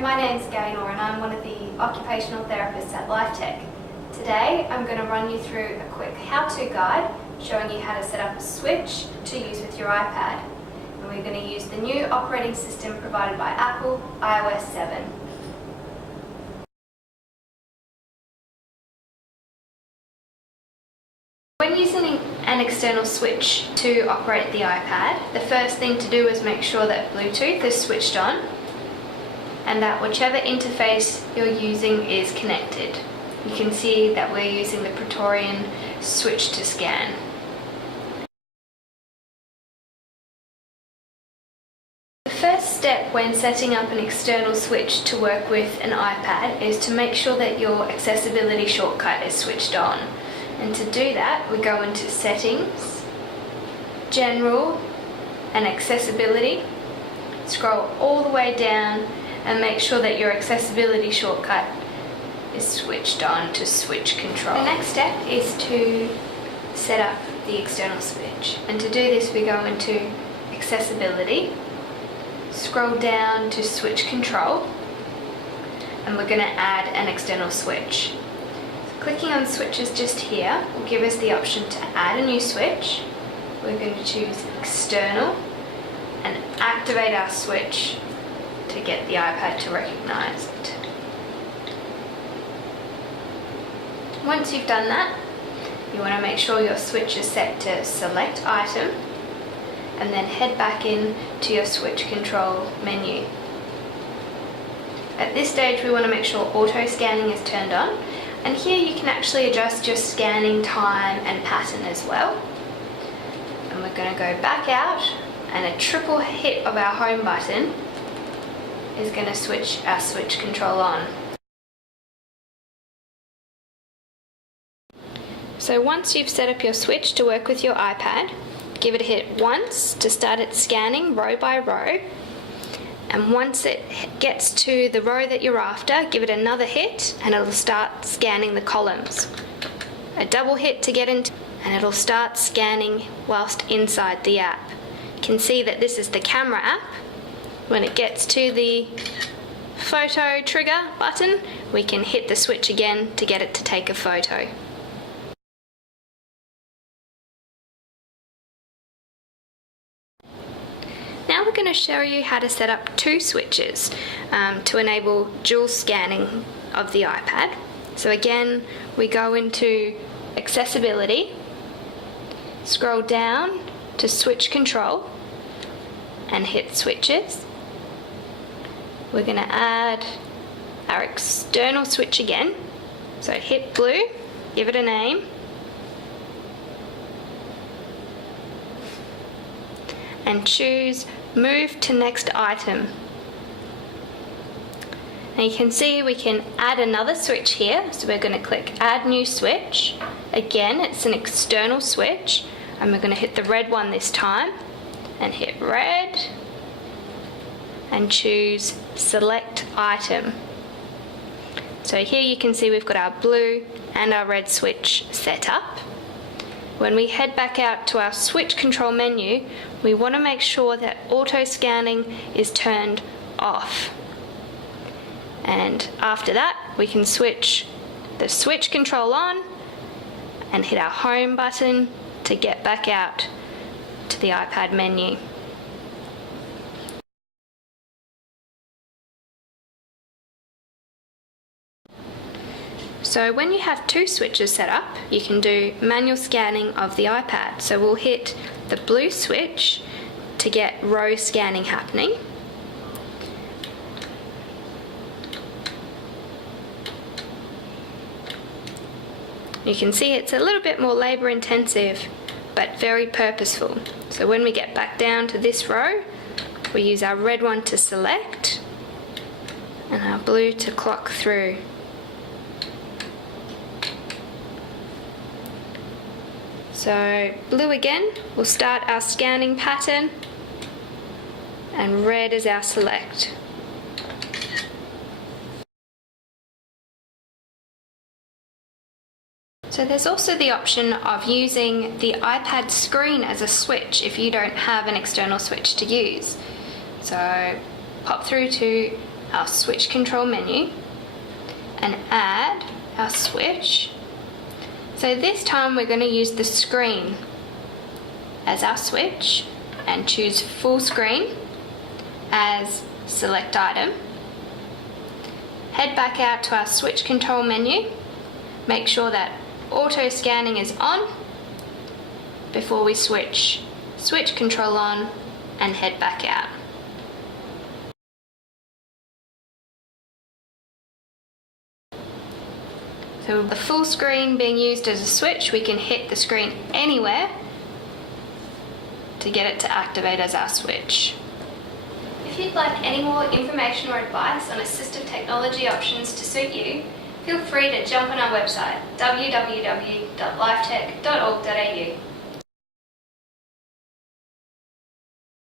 my name's Gaenor and I'm one of the occupational therapists at LifeTec. Today I'm going to run you through a quick how-to guide showing you how to set up a switch to use with your iPad. And we're going to use the new operating system provided by Apple, iOS7. When using an external switch to operate the iPad, the first thing to do is make sure that Bluetooth is switched on and that whichever interface you're using is connected. You can see that we're using the Praetorian switch to scan. The first step when setting up an external switch to work with an iPad is to make sure that your accessibility shortcut is switched on. And to do that, we go into Settings, General and Accessibility, scroll all the way down and make sure that your accessibility shortcut is switched on to switch control. The next step is to set up the external switch. And to do this, we go into Accessibility, scroll down to Switch Control, and we're going to add an external switch. Clicking on switches just here will give us the option to add a new switch. We're going to choose External and activate our switch to get the iPad to recognize it. Once you've done that, you want to make sure your switch is set to Select Item and then head back in to your switch control menu. At this stage, we want to make sure auto scanning is turned on. And here you can actually adjust your scanning time and pattern as well. And we're going to go back out, and a triple hit of our home button is going to switch our switch control on. So once you've set up your switch to work with your iPad, give it a hit once to start it scanning row by row. And once it gets to the row that you're after, give it another hit and it'll start scanning the columns. A double hit to get into, and it'll start scanning whilst inside the app. You can see that this is the camera app. When it gets to the photo trigger button, we can hit the switch again to get it to take a photo. Now we're going to show you how to set up two switches to enable dual scanning of the iPad. So again, we go into Accessibility, scroll down to Switch Control and hit Switches. We're going to add our external switch again. So hit blue, give it a name, and choose Move to Next Item. Now you can see we can add another switch here, so we're going to click Add New Switch. Again, it's an external switch, and we're going to hit the red one this time, and hit red, and choose Select Item. So here you can see we've got our blue and our red switch set up. When we head back out to our switch control menu, we want to make sure that auto scanning is turned off. And after that, we can switch the switch control on and hit our home button to get back out to the iPad menu. So when you have two switches set up, you can do manual scanning of the iPad. So we'll hit the blue switch to get row scanning happening. You can see it's a little bit more labor intensive, but very purposeful. So when we get back down to this row, we use our red one to select and our blue to clock through. So blue again will start our scanning pattern, and red is our select. So there's also the option of using the iPad screen as a switch if you don't have an external switch to use. So pop through to our switch control menu and add our switch. So this time we're going to use the screen as our switch and choose full screen as select item. Head back out to our switch control menu. Make sure that auto scanning is on before we switch control on and head back out. So the full screen being used as a switch, we can hit the screen anywhere to get it to activate as our switch. If you'd like any more information or advice on assistive technology options to suit you, feel free to jump on our website www.lifetec.org.au.